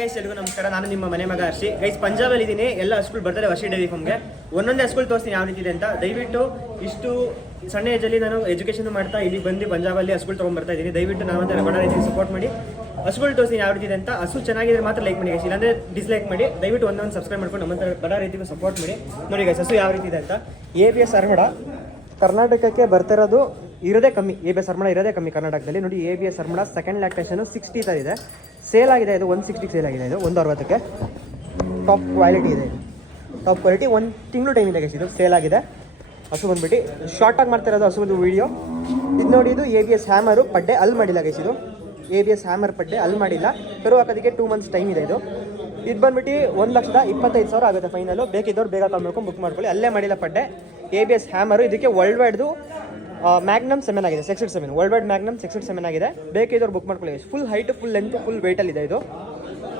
Guys ಎಲ್ರಿಗೂ ನಮಸ್ಕಾರ. ನಾನು ನಿಮ್ಮ ಮನೆ ಮಗ ಹರ್ಷಿ. ಗೈಸ್ ಪಂಜಾಬಲ್ಲಿ ಇದ್ದೀನಿ. ಎಲ್ಲ ಹಸ್ಗಳು ಬರ್ತಾರೆ ವರ್ಷಿ ಡೈರಿ ಫಾರ್ಮ್ಗೆ. ಒಂದೊಂದೇ ಹಸ್ಗಳು ತೋರಿಸ್ತೀನಿ ಯಾವ ರೀತಿ ಇದೆ ಅಂತ. ದಯವಿಟ್ಟು ಇಷ್ಟು ಸಣ್ಣ ಏಜಲ್ಲಿ ನಾನು ಎಜುಕೇಷನ್ ಮಾಡ್ತಾ ಇಲ್ಲಿ ಬಂದು ಪಂಜಾಬಲ್ಲಿ ಹಸ್ಗಳು ತೊಗೊಂಡ್ಬರ್ತಾ ಇದ್ದೀನಿ. ದಯವಿಟ್ಟು ನಾವಂತ ಬಡ ರೈತರಿಗೆ ಸಪೋರ್ಟ್ ಮಾಡಿ ಹಸ್ಗಳು ತೋರಿಸ್ತೀನಿ ಯಾವ ರೀತಿ ಇದೆ ಅಂತ. ಹಸು ಚೆನ್ನಾಗಿದ್ರೆ ಮಾತ್ರ ಲೈಕ್ ಮಾಡಿ ಗೈಸ್, ಇಲ್ಲಾಂದರೆ ಡಿಸ್ಲೈಕ್ ಮಾಡಿ. ದಯವಿಟ್ಟು ಒಂದೊಂದು ಸಬ್ಸ್ಕ್ರೈಬ್ ಮಾಡ್ಕೊಂಡು ನಮ್ಮಂತ ಬಡ ರೈತರಿಗೂ ಸಪೋರ್ಟ್ ಮಾಡಿ. ನೋಡಿ ಗೈಸ್ ಹಸು ಯಾವ ರೀತಿ ಇದೆ ಅಂತ. ABS ಅರ್ಮಡ ಕರ್ನಾಟಕಕ್ಕೆ ಬರ್ತಿರೋದು ಇರೋದೇ ಕಮ್ಮಿ. ABS ಅರ್ಮಡ ಇರೋದೇ ಕಮ್ಮಿ ಕರ್ನಾಟಕದಲ್ಲಿ. ನೋಡಿ ABS ಅರ್ಮಡ ಸೆಕೆಂಡ್ ಲ್ಯಾಕ್ಟೇಷನು 60 ಇದೆ. ಸೇಲ್ ಆಗಿದೆ ಇದು 160 ಸೇಲ್ ಆಗಿದೆ. ಇದು 160ಕ್ಕೆ ಟಾಪ್ ಕ್ವಾಲಿಟಿ ಇದೆ. ಟಾಪ್ ಕ್ವಾಲಿಟಿ 1 ತಿಂಗಳು ಟೈಮ್ ಇದೆ ಗೈಸ್. ಇದು ಸೇಲ್ ಆಗಿದೆ. ಹಸು ಬಂದ್ಬಿಟ್ಟು ಶಾರ್ಟಾಗಿ ಮಾಡ್ತಿರೋದು ಹಸು ಒಂದು ವೀಡಿಯೋ. ಇದು ನೋಡಿ, ಇದು ABS ಹ್ಯಾಮರು ಪಡ್ಡೆ ಅಲ್ಲಿ ಮಾಡಿಲ್ಲ ಗೈಸ್. ಇದು ABS ಹ್ಯಾಮರ್ ಪಡ್ಡೆ ಅಲ್ಲಿ ಮಾಡಿಲ್ಲ. ಕರು ಹಾಕೋದಕ್ಕೆ 2 ಮಂತ್ಸ್ ಟೈಮ್ ಇದೆ. ಇದು ಬಂದ್ಬಿಟ್ಟು 1,25,000 ಆಗುತ್ತೆ ಫೈನಲು. ಬೇಕಿದ್ದವ್ರು ಬೇಗ ಕಾಲ್ ಮಾಡ್ಕೊಂಡು ಬುಕ್ ಮಾಡ್ಕೊಳ್ಳಿ. ಅಲ್ಲೇ ಮಾಡಿಲ್ಲ ಪಡ್ಡೆ. ABS hammer. ಇದಕ್ಕೆ ವರ್ಲ್ಡ್ ವೈಡ್ದು ಮ್ಯಾಗ್ನಮ್ 7 ಆಗಿದೆ. 6'7" ವರ್ಲ್ಡ್ ವೈಡ್ ಮ್ಯಾಗ್ನಮ್ 6'7" ಆಗಿದೆ. ಬೇಕಿದ್ದವ್ರು ಬುಕ್ ಮಾಡ್ಕೊಳ್ಳಿ. Full height, full length, full ವೆಯ್ಟಲ್ಲಿದೆ. ಇದು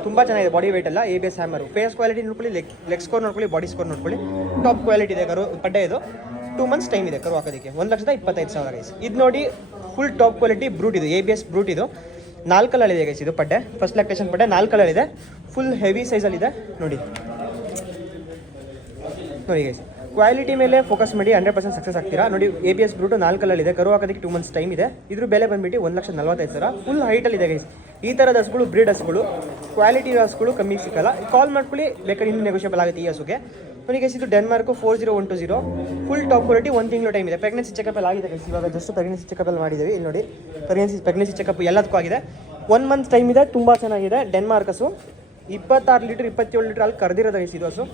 ತುಂಬ ಚೆನ್ನಾಗಿದೆ. ಬಾಡಿ ವೆಯ್ಟ್ ಎಲ್ಲ ABS ಹ್ಯಾಮರು. ಫೇಸ್ ಕ್ವಾಲಿಟಿ ನೋಡ್ಕೊಳ್ಳಿ, ಲೆಗ್ ಸ್ಕೋರ್ ನೋಡ್ಕೊಳ್ಳಿ, ಬಾಡಿ ಸ್ಕೋರ್ ನೋಡ್ಕೊಳ್ಳಿ. ಟಾಪ್ ಕ್ವಾಲಿಟಿ ಇದೆ ಕರು ಪಡ್ಡೆ. ಇದು 2 ಮಂತ್ಸ್ ಟೈಮ್ ಇದೆ ಕರು ಹಾಕೋದಕ್ಕೆ. 1,25,000 ಗೈಸ್. ಇದು ನೋಡಿ ಫುಲ್ ಟಾಪ್ ಕ್ವಾಲಿಟಿ ಬ್ರೂಟ್. ಇದು ABS ಬ್ರೂಟ್. ಇದು 4 ಕಲರ್ ಗೈಸ್. ಇದು ಪಡ್ಡೆ ಫಸ್ಟ್ ಲ್ಯಾಕ್ಟೇಷನ್ ಪಡ್ಡೆ 4 ಕಲರ್ ಇದೆ. ಫುಲ್ ಹೆವಿ ಸೈಜಲ್ಲಿದೆ. ನೋಡಿ ಗೈಸ್, ಕ್ವಾಲಿಟಿ ಮೇಲೆ ಫೋಕಸ್ ಮಾಡಿ 100% ಸಕ್ಸಸ್ ಆಗ್ತೀರಾ. ನೋಡಿ ABS ಬ್ರೂಟು 4 ಕಲರ್ ಇದೆ. ಕರು ಹಾಕೋದಕ್ಕೆ 2 ಮಂತ್ಸ್ ಟೈಮ್ ಇದೆ. ಇದ್ರ ಬೆಲೆ ಬಂದ್ಬಿಟ್ಟು 1,45,000. ಫುಲ್ ಹೈಟಲ್ಲಿದೆ ಗೈಸ್. ಈ ಥರದ ಹಸುಗಳು ಬ್ರೀಡ್ ಹಸುಗಳು, ಕ್ವಾಲಿಟಿ ಹಸುಗಳು ಕಮ್ಮಿ ಸಿಕ್ಕಲ್ಲ. ಕಾಲ್ ಮಾಡ್ಕೊಳ್ಳಿ, ಬೇಕಾದ್ರೆ ಇನ್ನೂ ನೆಗೋಷಿಯಬಲ್ ಆಗುತ್ತೆ ಈ ಹಸುಗೆ. ನೋಡಿ ಗೈಸ್, ಇದು ಡೆನ್ಮಾರ್ಕು 40120. Full top quality. 1 ತಿಂಗಳು ಟೈಮ್ ಇದೆ. ಪ್ರೆಗ್ನೆನ್ಸಿ ಚೆಕಪ್ ಎಲ್ಲ ಆಗಿದೆ ಗೈಸ್. ಇವಾಗ ಜಸ್ಟ್ ಪ್ರೆಗ್ನೆನ್ಸಿ ಚೆಕಪ್ ಎಲ್ಲ ಮಾಡಿದ್ದೀವಿ. ಇಲ್ಲಿ ನೋಡಿ, ಪ್ರೆಗ್ನೆನ್ಸಿ ಚೆಕಪ್ ಎಲ್ಲದಕ್ಕೂ ಆಗಿದೆ. 1 ಮಂತ್ ಟೈಮ್ ಇದೆ. ತುಂಬ ಚೆನ್ನಾಗಿದೆ. ಡೆನ್ಮಾರ್ಕ್ ಹಸು 26 ಲೀಟ್ರ್ 27 ಲೀಟ್ರ್ ಅಲ್ಲಿ ಕರೆದಿರೋದು ಗೈಸ್. ಇದು ಹಸು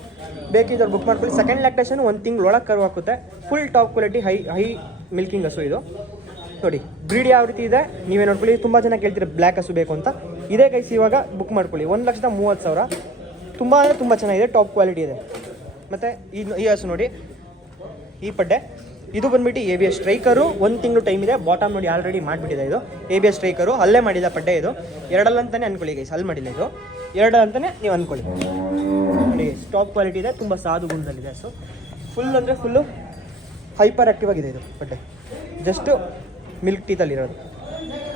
ಬೇಕಿದ್ದವ್ರು ಬುಕ್ ಮಾಡ್ಕೊಳ್ಳಿ. ಸೆಕೆಂಡ್ ಲ್ಯಾಕ್ಟೇಷನ್ 1 ತಿಂಗಳು ಒಳಗೆ ಕರು ಹಾಕುತ್ತೆ. Full top quality high milking ಹಸು ಇದು. ನೋಡಿ ಬ್ರೀಡ್ ಯಾವ ರೀತಿ ಇದೆ ನೀವೇ ನೋಡ್ಕೊಳ್ಳಿ. ತುಂಬ ಜನ ಕೇಳ್ತೀರ ಬ್ಲ್ಯಾಕ್ ಹಸು ಬೇಕು ಅಂತ. ಇದೇ ಗೈಸ್ ಇವಾಗ ಬುಕ್ ಮಾಡ್ಕೊಳ್ಳಿ. 1,30,000. ತುಂಬ ಅಂದರೆ ತುಂಬ ಚೆನ್ನಾಗಿದೆ. ಟಾಪ್ ಕ್ವಾಲಿಟಿ ಇದೆ. ಮತ್ತು ಈ ಹಸು ನೋಡಿ, ಈ ಪಡ್ಡೆ ಇದು ಬಂದ್ಬಿಟ್ಟು ABS ಸ್ಟ್ರೈಕರು. 1 ತಿಂಗಳು ಟೈಮ್ ಇದೆ. ಬಾಟಮ್ ನೋಡಿ ಆಲ್ರೆಡಿ ಮಾಡಿಬಿಟ್ಟಿದೆ. ಇದು ABS ಸ್ಟ್ರೈಕರು ಅಲ್ಲೇ ಮಾಡಿದ ಪಡ್ಡೆ. ಇದು 2 ಅಂತಲೇ ಅಂದ್ಕೊಳ್ಳಿ ಗೈಸ್. ಅಲ್ಲಿ ಮಾಡಿಲ್ಲ, ಇದು 2 ಅಂತಲೇ ನೀವು ಅಂದ್ಕೊಳ್ಳಿ. ನೋಡಿ ಟಾಪ್ ಕ್ವಾಲಿಟಿ ಇದೆ. ತುಂಬ ಸಾಧು ಗುಣದಲ್ಲಿದೆ. ಸೊ ಫುಲ್ ಅಂದರೆ ಫುಲ್ಲು ಹೈಪರ್ ಆ್ಯಕ್ಟಿವ್ ಆಗಿದೆ ಇದು ಪಡ್ಡೆ. ಜಸ್ಟು ಮಿಲ್ಕ್ ಟೀತಲ್ಲಿರೋದು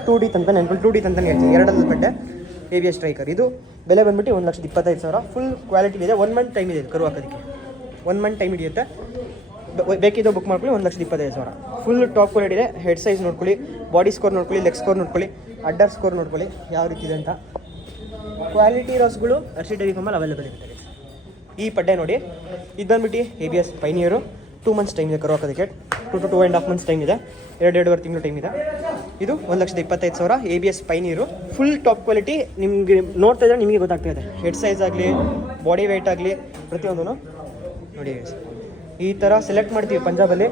2 ಟೀತ್ ಅಂತಲೇ ಅಂದ್ಕೊಳ್ಳಿ. 2 ಟೀತ್ ಅಂತಲೇ ಹೇಳ್ತೀನಿ. 2 ಪಡ್ಡೆ ABS ಸ್ಟ್ರೈಕರ್. ಇದು ಬೆಲೆ ಬಂದ್ಬಿಟ್ಟು 1,25,000. ಫುಲ್ ಕ್ವಾಲಿಟಿ ಇದೆ. 1 ಮಂತ್ ಟೈಮ್ ಇದೆ ಕರು ಹಾಕೋದಕ್ಕೆ. 1 ಮಂತ್ ಟೈಮ್ ಹಿಡಿಯುತ್ತೆ. ಬೇಕಿದ್ದು ಬುಕ್ ಮಾಡ್ಕೊಳ್ಳಿ. 1,25,000. ಫುಲ್ ಟಾಪ್ ಕ್ವಾಲಿಟಿ ಇದೆ. ಹೆಡ್ ಸೈಜ್ ನೋಡ್ಕೊಳ್ಳಿ, ಬಾಡಿ ಸ್ಕೋರ್ ನೋಡ್ಕೊಳ್ಳಿ, ಲೆಗ್ ಸ್ಕೋರ್ ನೋಡ್ಕೊಳ್ಳಿ, ಅಡ್ಡರ್ ಸ್ಕೋರ್ ನೋಡ್ಕೊಳ್ಳಿ ಯಾವ ರೀತಿ ಇದೆ ಅಂತ. ಕ್ವಾಲಿಟಿ ರಸ್ಗಳು ಹರ್ಷಿ ಡೈರಿ ಫಾರ್ಮಲ್ಲಿ ಅವೈಲೇಬಲ್ ಇರುತ್ತೆ. ಈ ಪಡ್ಡೆ ನೋಡಿ, ಇದು ಬಂದ್ಬಿಟ್ಟು ABS ಪೈನಿಯರು. 2 ಮಂತ್ಸ್ ಟೈಮ್ ಇದೆ ಕರು ಹಾಕೋದಕ್ಕೆ. 2 to 2.5 ಮಂತ್ಸ್ ಟೈಮ್ ಇದೆ. 2.5 ತಿಂಗಳು ಟೈಮ್ ಇದೆ. ಇದು 1,25,000 ABS pioneer. Full top quality. ನಿಮಗೆ ನೋಡ್ತಾ ಇದ್ದರೆ ನಿಮಗೆ ಗೊತ್ತಾಗ್ತಾ ಇದೆ. ಹೆಡ್ ಸೈಜ್ ಆಗಲಿ, ಬಾಡಿ ವೆಯ್ಟ್ ಆಗಲಿ, ಪ್ರತಿಯೊಂದೂ ನೋಡಿ. ಈ ಥರ ಸೆಲೆಕ್ಟ್ ಮಾಡ್ತೀವಿ ಪಂಜಾಬಲ್ಲಿ.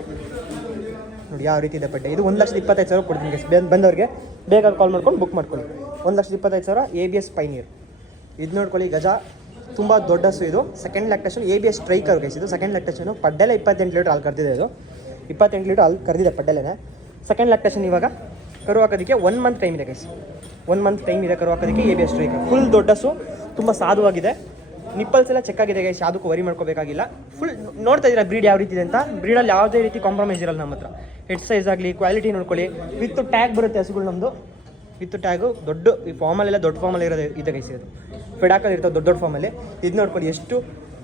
ನೋಡಿ ಯಾವ ರೀತಿ ಇದೆ ಪಡ್ಡೆ. ಇದು 1,25,000 ಕೊಡ್ತೀನಿ ಗೈಸ್. ಬಂದವ್ರಿಗೆ ಬೇಗ ಕಾಲ್ ಮಾಡ್ಕೊಂಡು ಬುಕ್ ಮಾಡ್ಕೊಳ್ಳಿ. 1,25,000 ABS ಪೈನಿಯರ್. ಇದು ನೋಡ್ಕೊಳ್ಳಿ ಗಜ. ತುಂಬ ದೊಡ್ಡ ಹಸು ಇದು. Second lactation ABS striker guys. ಇದು ಸೆಕೆಂಡ್ ಲ್ಯಾಕ್ಟೇಷನು. ಪಡ್ಡೆಲ್ಲ 28 ಲೀಟ್ರ್ ಹಾಲು ಕರೆದಿದೆ. ಇದು 28 ಲೀಟ್ರ್ ಹಾಲು ಕರೆದಿದೆ ಪಡ್ಡೆಲ್ಲೇ. Second lactation. ಇವಾಗ ಕರು ಹಾಕೋದಕ್ಕೆ 1 ಮಂತ್ ಟೈಮ್ ಇದೆ ಗೈಸ್. 1 ಮಂತ್ ಟೈಮ್ ಇದೆ ಕರು ಹಾಕೋದಕ್ಕೆ. ABS striker. ಫುಲ್ ದೊಡ್ಡ ಹಸು, ತುಂಬ ಸಾಧುವಾಗಿದೆ. ನಿಪ್ಪಲ್ಸ್ ಎಲ್ಲ ಚೆಕ್ ಆಗಿದೆ ಗೈಸ್. ಯಾವುದಕ್ಕೂ ವರಿ ಮಾಡ್ಕೋಬೇಕಾಗಿಲ್ಲ. ಫುಲ್ ನೋಡ್ತಾ ಇದ್ದೀರಾ ಬ್ರೀಡ್ ಯಾವ ರೀತಿ ಇದೆ ಅಂತ. ಬ್ರೀಡಲ್ಲಿ ಯಾವುದೇ ರೀತಿ ಕಾಂಪ್ರಮೈಸ್ ಇರಲ್ಲ ನಮ್ಮ ಹತ್ರ. ಹೆಡ್ ಸೈಜ್ ಆಗಲಿ, ಕ್ವಾಲಿಟಿ ನೋಡ್ಕೊಳ್ಳಿ. ವಿತ್ ಟ್ಯಾಗ್ ಬರುತ್ತೆ ಹಸುಗಳು ನಮ್ಮದು. ವಿತ್ ಟ್ಯಾಗು ದೊಡ್ಡ ಈ ಫಾರ್ಮಲ್ಲೆಲ್ಲ ದೊಡ್ಡ ಫಾರ್ಮಲ್ಲಿ ಇರೋದು ಇದೆ ಗೈಸ್. ಇದು ಫೆಡಾಕಲ್ಲಿ ಇರ್ತವೆ ದೊಡ್ಡ ಫಾರ್ಮಲ್ಲಿ. ಇದು ನೋಡ್ಕೊಳ್ಳಿ ಎಷ್ಟು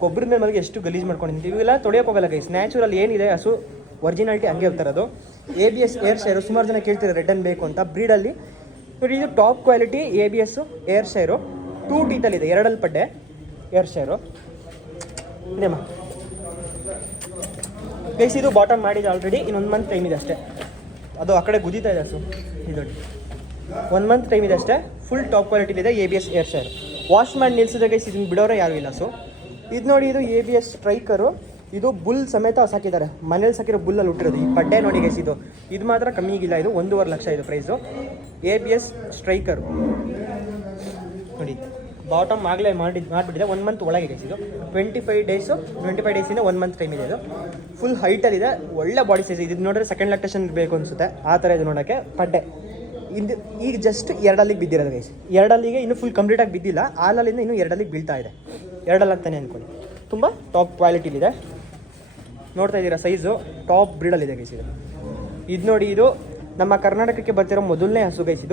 ಗೊಬ್ಬರದ ಮೇಲೆ ಮಲಗಿ ಎಷ್ಟು ಗಲೀಜು ಮಾಡ್ಕೊಂಡಿದ್ದೀವಿ. ಇವೆಲ್ಲ ತೊಳೆಯೋಕೆ ಹೋಗಲ್ಲ ಗೈಸ್. ನ್ಯಾಚುರಲ್ ಏನಿದೆ ಹಸು ಒರಿಜಿನಾಲಿಟಿ ಹಂಗೆ ಹೋಗ್ತಾರದು. ABS air share. ಸುಮಾರು ಜನ ಕೇಳ್ತಾರೆ ರೆಡ್ ಅನ್ ಬೇಕು ಅಂತ. ಬ್ರೀಡಲ್ಲಿ ನೋಡಿ, ಇದು top quality ABS air share. 2 ಟೀತಲ್ಲಿದೆ. 2 ಪಡ್ಡೆ ಏರ್ ಶೇರು ಇದೆಮ್ಮ ಗೈಸ್. ಇದು ಬಾಟಮ್ ಮಾಡಿದೆ ಆಲ್ರೆಡಿ. ಇನ್ನೊಂದು ಮಂತ್ ಟೈಮ್ ಇದೆ ಅಷ್ಟೇ. ಅದು ಆ ಕಡೆ ಗುದಿತಾ ಇದೆ ಹಸು. ಇದು ನೋಡಿ 1 ಮಂತ್ ಟೈಮ್ ಇದೆ ಅಷ್ಟೇ. ಫುಲ್ ಟಾಪ್ ಕ್ವಾಲಿಟಿ ಇದೆ. ABS air share. ವಾಶ್ ಮಾಡಿ ನಿಲ್ಸಿದ್ರೆ ಗೈಸ್ ಇದನ್ನು ಬಿಡೋರೆ ಯಾರು ಇಲ್ಲ. ಸೊ ಇದು ನೋಡಿ, ಇದು ABS ಸ್ಟ್ರೈಕರು. ಇದು ಬುಲ್ ಸಮೇತ ಸಾಕಿದ್ದಾರೆ. ಮನೇಲಿ ಸಾಕಿರೋ ಬುಲ್ಲಲ್ಲಿ ಹುಟ್ಟಿರೋದು ಈ ಪಡ್ಡೆ ನೋಡಿ ಗೈಸ್. ಇದು ಮಾತ್ರ ಕಮ್ಮಿಗಿಲ್ಲ. ಇದು 1.5 ಲಕ್ಷ ಇದು ಪ್ರೈಸು. ABS ಸ್ಟ್ರೈಕರು ನೋಡಿ. ಬಾಟಮ್ ಆಗಲೇ ಮಾಡಿಬಿಟ್ಟಿದೆ. 1 ಮಂತ್ ಒಳಗೆ ಗೈಸ್. ಇದು 25 ಡೇಸಿಂದ 1 ಮಂತ್ ಟೈಮ್ ಇದೆ. ಇದು ಫುಲ್ ಹೈಟಲ್ಲಿದೆ. ಒಳ್ಳೆ ಬಾಡಿ ಸೈಜ್. ಇದು ನೋಡಿದ್ರೆ ಸೆಕೆಂಡ್ ಲ್ಯಾಕ್ಟೇಷನ್ ಬೇಕು ಅನಿಸುತ್ತೆ. ಆ ಥರ ಇದು ನೋಡೋಕ್ಕೆ ಪಡ್ಡೆ. ಇದು ಈಗ ಜಸ್ಟ್ 2 ಅಲ್ಲಿಗೆ ಬಿದ್ದಿರೋದು ಗೈಸ್. 2 ಅಲ್ಲಿಗೆ ಇನ್ನೂ ಫುಲ್ ಕಂಪ್ಲೀಟಾಗಿ ಬಿದ್ದಿಲ್ಲ. ಹಾಲಲ್ಲಿಂದ ಇನ್ನೂ 2 ಅಲ್ಲಿಗೆ ಬೀಳ್ತಾ ಇದೆ. 2 ಅಂತಲೇ ಅಂದ್ಕೊಳ್ಳಿ. ತುಂಬ ಟಾಪ್ ಕ್ವಾಲಿಟಿಲಿದೆ. ನೋಡ್ತಾ ಇದ್ದೀರಾ ಸೈಜು. Top ಬ್ರೀಡಲ್ಲಿದೆ guys. ಇದು ನೋಡಿ, ಇದು ನಮ್ಮ ಕರ್ನಾಟಕಕ್ಕೆ ಬರ್ತಿರೋ ಮೊದಲನೇ ಹಸು ಗೈಸ್.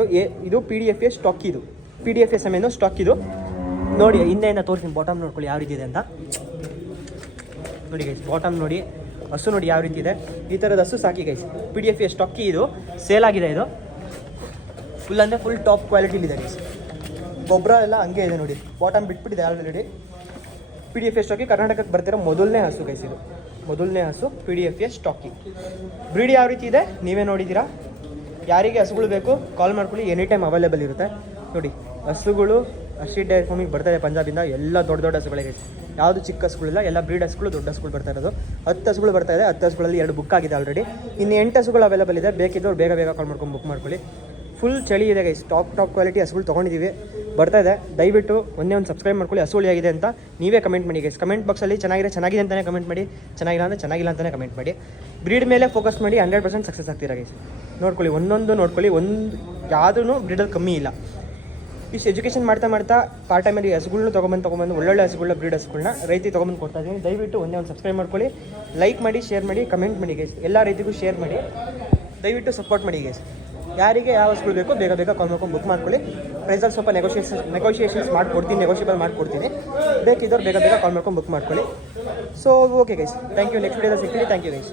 ಇದು PDFA ಸ್ಟಾಕ್. ಇದು PDFA ಸಮೇನು ಸ್ಟಾಕ್. ಇದು ನೋಡಿ ಹಿಂದೆಯಿಂದ ತೋರಿಸ್ತೀನಿ ಬಾಟಮ್ ನೋಡ್ಕೊಳ್ಳಿ ಯಾವ ರೀತಿ ಇದೆ ಅಂತ. ನೋಡಿ ಗೈಸ್ ಬಾಟಮ್ ನೋಡಿ, ಹಸು ನೋಡಿ ಯಾವ ರೀತಿ ಇದೆ. ಈ ಥರದ ಹಸು ಸಾಕಿ ಗೈಸ್. PDF ಸ್ಟಾಕಿ ಇದು ಸೇಲ್ ಆಗಿದೆ. ಇದು ಫುಲ್ ಅಂದರೆ ಫುಲ್ ಟಾಪ್ ಕ್ವಾಲಿಟಿಲಿದೆ ಗೈಸ್. ಗೊಬ್ಬರ ಎಲ್ಲ ಹಂಗೆ ಇದೆ ನೋಡಿ, ಬಾಟಮ್ ಬಿಟ್ಬಿಟ್ಟಿದೆ ಆಲ್ರೆಡಿ. PDF ಸ್ಟಾಕಿ ಕರ್ನಾಟಕಕ್ಕೆ ಬರ್ತಿರೋ ಮೊದಲನೇ ಹಸು ಗೈಸ್. ಇದು ಮೊದಲನೇ ಹಸು PDF ಸ್ಟಾಕಿ. ಬ್ರೀಡ್ ಯಾವ ರೀತಿ ಇದೆ ನೀವೇ ನೋಡಿದ್ದೀರಾ. ಯಾರಿಗೆ ಹಸುಗಳು ಬೇಕು ಕಾಲ್ ಮಾಡ್ಕೊಳ್ಳಿ, ಎನಿ ಟೈಮ್ ಅವೈಲೇಬಲ್ ಇರುತ್ತೆ. ನೋಡಿ ಹಸುಗಳು ಅರ್ಷಿ ಡೈರಿ ಫಾರ್ಮಿಗೆ ಬರ್ತಾಯಿದೆ ಪಂಜಾಬಿಂದ. ಎಲ್ಲ ದೊಡ್ಡ ದೊಡ್ಡ ಹಸುಗಳಿಗೆ, ಯಾವುದು ಚಿಕ್ಕ ಹಸುಗಳಿಲ್ಲ, ಎಲ್ಲ ಬ್ರೀಡ್ ಹಸುಗಳು, ದೊಡ್ಡ ಹಸುಗಳು ಬರ್ತಾ ಇರೋದು. 10 ಹಸುಗಳು ಬರ್ತಾ ಇದೆ. 10 ಹಸುಗಳಲ್ಲಿ 2 ಬುಕ್ ಆಗಿದೆ ಆಲ್ರೆಡಿ. ಇನ್ನು 8 ಹಸುಗಳು ಅವೈಲೇಬಲ್ ಇದೆ. ಬೇಕಿದ್ದವ್ರು ಬೇಗ ಬೇಗ ಕಾಲ್ ಮಾಡ್ಕೊಂಡು ಬುಕ್ ಮಾಡ್ಕೊಳ್ಳಿ. ಫುಲ್ ಚಳಿ ಇದೆ ಗೈಸ್. ಟಾಪ್ ಕ್ವಾಲಿಟಿ ಹಸುಗಳು ತೊಗೊಂಡಿದ್ದೀವಿ, ಬರ್ತಾ ಇದೆ. ದಯವಿಟ್ಟು ಒಂದೇ ಒಂದು ಸಬ್ಸ್ಕ್ರೈಬ್ ಮಾಡ್ಕೊಳ್ಳಿ. ಹಸುಗಳು ಹೇಗಿದೆ ಅಂತ ನೀವೇ ಕಮೆಂಟ್ ಮಾಡಿ ಗೈಸ್. ಕಮೆಂಟ್ ಬಾಕ್ಸಲ್ಲಿ ಚೆನ್ನಾಗಿದೆ ಅಂತಲೇ ಕಮೆಂಟ್ ಮಾಡಿ, ಚೆನ್ನಾಗಿಲ್ಲ ಅಂದರೆ ಚೆನ್ನಾಗಿಲ್ಲ ಅಂತಲೇ ಕಮೆಂಟ್ ಮಾಡಿ. ಬ್ರೀಡ್ ಮೇಲೆ ಫೋಕಸ್ ಮಾಡಿ 100% ಸಕ್ಸಸ್ ಆಗ್ತೀರಾ ಗೈಸ್. ನೋಡ್ಕೊಳ್ಳಿ, ಒಂದೊಂದು ನೋಡ್ಕೊಳ್ಳಿ, ಯಾವುದೂ ಬ್ರೀಡಲ್ಲಿ ಕಮ್ಮಿ ಇಲ್ಲ. ಇಷ್ಟು ಎಜುಕೇಷನ್ ಮಾಡ್ತಾ ಪಾರ್ಟ್ ಟೈಮಲ್ಲಿ ಹಸುಗಳನ್ನ ತೊಗೊಂಬಂದು ಒಳ್ಳೊಳ್ಳೆ ಹಸುಗಳನ್ನ ಬ್ರೀಡ್ ಹಸುಗಳನ್ನ ರೈತಿಗೆ ತೊಗೊಂಬಂದು ಕೊಡ್ತಾ ಇದ್ದೀನಿ. ದಯವಿಟ್ಟು ಒಂದೇ ಒಂದು ಸಬ್ಸ್ಕ್ರೈಬ್ ಮಾಡ್ಕೊಳ್ಳಿ, ಲೈಕ್ ಮಾಡಿ, ಶೇರ್ ಮಾಡಿ, ಕಮೆಂಟ್ ಮಾಡಿ ಗೈಸ್. ಎಲ್ಲ ರೈತಿಗೂ ಶೇರ್ ಮಾಡಿ, ದಯವಿಟ್ಟು ಸಪೋರ್ಟ್ ಮಾಡಿ ಗೈಸ್. ಯಾರಿಗೆ ಯಾವ ಹಸುಗಳು ಬೇಕೋ ಬೇಗ ಬೇಗ ಕಾಲ್ ಮಾಡ್ಕೊಂಡು ಬುಕ್ ಮಾಡ್ಕೊಳ್ಳಿ. ಪ್ರೈಸಲ್ಲಿ ಸ್ವಲ್ಪ ನೆಗೋಷಿಯೇಷನ್ಸ್ ಮಾಡ್ಕೊಡ್ತೀನಿ, ನೆಗೋಷಿಯಬಲ್ ಮಾಡ್ಕೊಡ್ತೀನಿ. ಬೇಕಿದ್ದವ್ರು ಬೇಗ ಬೇಗ ಕಾಲ್ ಮಾಡ್ಕೊಂಡು ಬುಕ್ ಮಾಡ್ಕೊಳ್ಳಿ. So okay guys, thank you. Next ವಿಡಿಯೋದಲ್ಲಿ ಸಿಗ್ತೀನಿ. Thank you guys.